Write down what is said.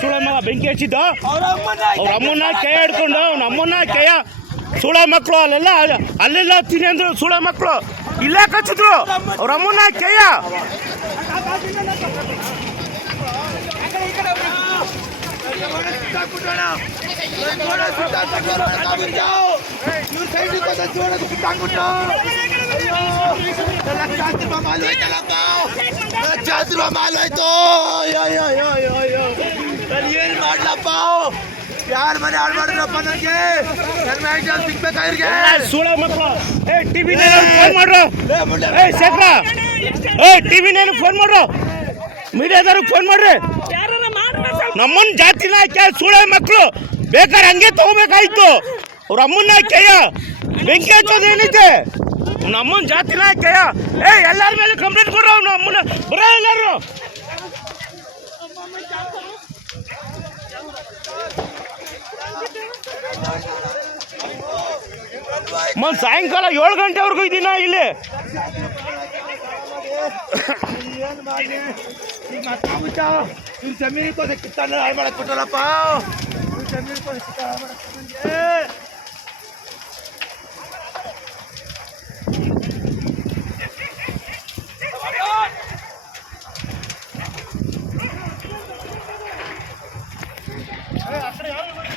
ಸುಳ ಮಗ ಬೆಂಕಿ ಹಚ್ಚಿದ್ದು ಅವ್ರ ಅಮ್ಮನ್ನ ಕೈ ಹಿಡ್ಕೊಂಡು ಅವ್ನ ಅಮ್ಮನ್ನ ಕೈಯ ಸುಳ ಮಕ್ಕಳು ಅಲ್ಲೆಲ್ಲ ತಿನ್ನಿ ಅಂದ್ರು ಸುಳ ಮಕ್ಕಳು ಇಲ್ಲೇ ಕಚ್ಚಿದ್ರು ಅವ್ರ ಅಮ್ಮನ್ನ ಕೈಯ ಏನ್ ಮಾಡ್ಲಪ್ಪ ಯಾರ ಮನೆ ಹಾಳು ಮಾಡಿದ್ರಪ್ಪ ನನಗೆ ನನ್ನ ಮ್ಯಾಚ್ ಸಿಗ್ಬೇಕಾದ್ರೆ ಸುಳ ಮಕ್ಕಳು ಟಿವಿ ಫೋನ್ ಮಾಡ್ರು ಶೇಖರ ಟಿವಿನೇನು ಫೋನ್ ಮಾಡ್ರು ಮೀಡಿಯಾದವ್ರಿಗೆ ಫೋನ್ ಮಾಡ್ರಿ ನಮ್ಮನ್ನ ಜಾತಿನ ಸುಳ ಮಕ್ಕಳು ಬೇಕಾದ್ರೆ ಹಂಗೆ ತಗೋಬೇಕಾಯ್ತು ಅವ್ರ ಅಮ್ಮನ್ನ ಕೈಯ ಬೆಂಕಿ ಹಚ್ಚೋದು ಏನೈತೆ ನಮ್ಮನ್ನ ಜಾತಿನ ಕೈಯ ಎಲ್ಲಾರ ಮೇಲೆ ಕಂಪ್ಲೇಂಟ್ ಕೊಡ್ರ ಅವ್ನು ಅಮ್ಮನ ಬರ ಎಲ್ಲಾರು ಸಾಯಂಕಾಲ 7 ಗಂಟೆವರೆಗೂ ಇದ್ದೀನ ಇಲ್ಲಿ ಏನ್ ಮಾಡಿ ಈಗ ಮಾತಾಡ್ಬಿಟ್ಟ ಇವ್ರ ಜಮೀನಿಗೆ ಕಿತ್ತಾನ ಹಾಳು ಮಾಡಕ್ ಬಿಟ್ಟಲ್ಲಪ್ಪ ಇವ್ರ ಜಮೀನಿಗೆ ಕಿತ್ತಾನ ಹಾಳು ಮಾಡಕ್